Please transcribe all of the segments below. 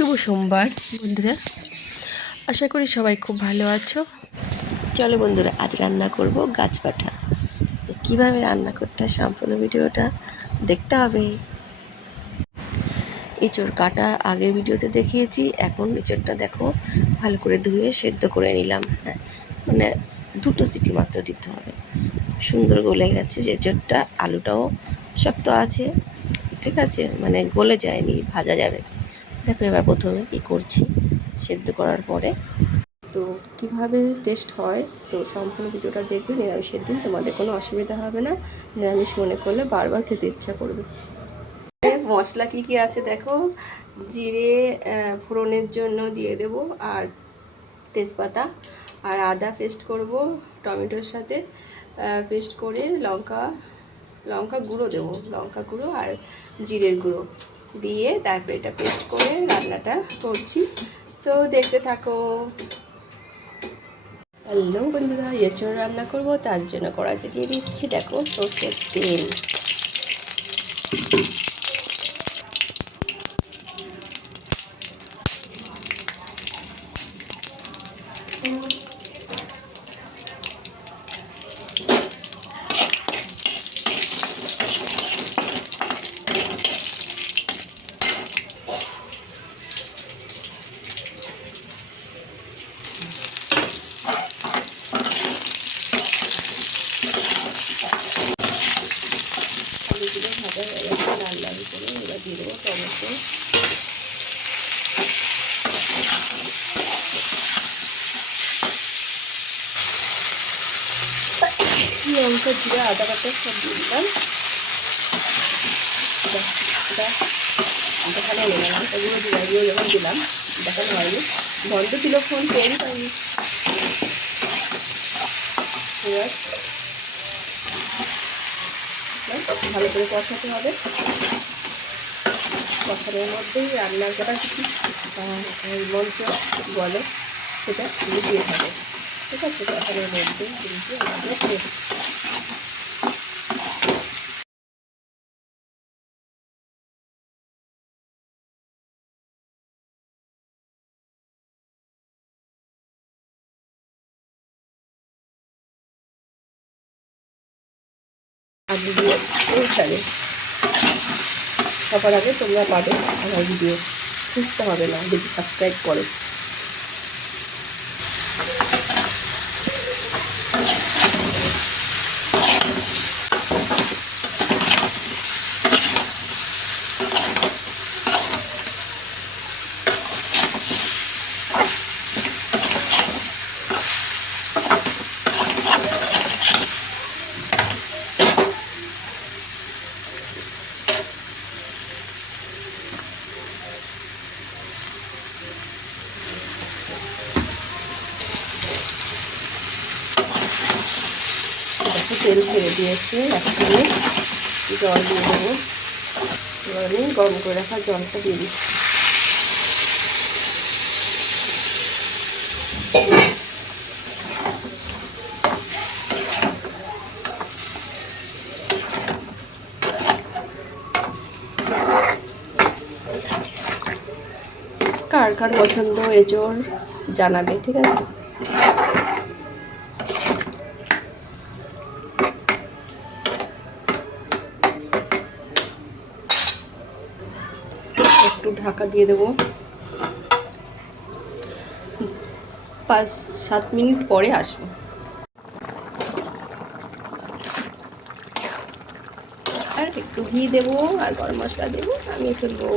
শুভ সোমবার বন্ধুরা, আশা করি সবাই খুব ভালো আছো। চলো বন্ধুরা, আজ রান্না করব গাছপাঠা। কীভাবে রান্না করতে হয় সম্পূর্ণ ভিডিওটা দেখতে হবে। এঁচড় কাটা আগের ভিডিওতে দেখিয়েছি। এখন এঁচড়টা দেখো ভালো করে ধুয়ে সেদ্ধ করে নিলাম। হ্যাঁ, মানে 2টো সিটি মাত্র দিতে হবে। সুন্দর গলে গেছে এঁচড়টা, আলুটাও শক্ত আছে, ঠিক আছে, মানে গলে যায়নি, ভাজা যাবে। দেখো এবার প্রথমে কী করছি, সেদ্ধ করার পরে তো কীভাবে টেস্ট হয় তো সম্পূর্ণ ভিডিওটা দেখবে। নিরামিষের দিন তোমাদের কোনো অসুবিধা হবে না, নিরামিষ মনে করলে বারবার খেতে ইচ্ছা করবে। মশলা কী কী আছে দেখো, জিরে ফোড়নের জন্য দিয়ে দেব, আর তেজপাতা, আর আদা পেস্ট করব টমেটোর সাথে, পেস্ট করে লঙ্কা গুঁড়ো দেবো, লঙ্কা গুঁড়ো আর জিরের গুঁড়ো দিয়ে তারপরে এটা পেস্ট করে রান্নাটা করছি। তো দেখতে থাকো। হ্যালো বন্ধুরা, এঁচড় রান্না করব, তার জন্য কড়াইতে দিয়ে দিচ্ছি দেখো সরষের তেল। আলুগুলো ভাজা হয়ে গেছে লাল লাল করে, এবার দিয়ে দেবো টমেটো, লঙ্কা, জিরা, আদা বাটা সব দিয়ে দিলাম। দেখানো হলো না, লঙ্কাগুলো জিরাগুলো যখন দিলাম দেখানো হয়নি, বন্ধ ছিল ফোন, পেন পাইনি। এবার ভালো করে কষাতে হবে। কষানোর মধ্যেই রান্নার করা কিছু মন্ত্র বলে সেটা লুকিয়ে থাকে, ঠিক আছে। কষানোর মধ্যে কিন্তু আমাদের আলু দিয়ে পৌঁছাবে। সবার আগে তোমরা পাবে আমার ভিডিও, খুঁজতে হবে না, যদি সাবস্ক্রাইব করো। তেল ছেড়ে দিয়েছে, এখন জল দিয়ে দেবো। এবার আমি গরম করে রাখা জলটা দিয়ে দিচ্ছি। কার কার পছন্দ এঁচড় জানাবে, ঠিক আছে। একটু ঢাকা দিয়ে দেবো, 5-7 মিনিট পরে আসবো। আর একটু ঘি দেবো আর গরম মশলা দেবো, আমি ফেলবো,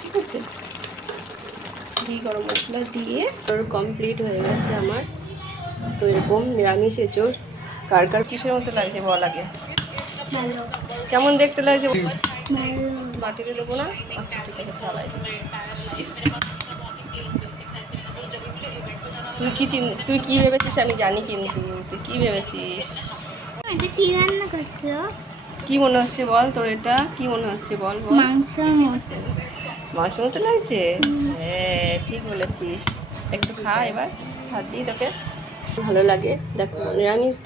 ঠিক আছে। ঘি গরম মশলা দিয়ে কমপ্লিট হয়ে গেছে আমার। তো এরকম নিরামিষ এঁচড় কার কার কিসের মতো লাগছে বল আগে, কেমন দেখতে লাগছে। বাটিতে দেবো না, আচ্ছা ঠিক আছে, থালায় দিচ্ছি। তুই কি ভেবেছিস আমি জানি, কিন্তু তুই কি ভেবেছিস, কি রান্না করছো? কি মনে হচ্ছে বল তোর, এটা কি মনে হচ্ছে বল? মাংসের মতো। মাংসের মতো লাগছে, হ্যাঁ ঠিক বলেছিস। একটু খা, এবার হাত দিই তোকে, ভালো লাগে। দেখো নিরামিষ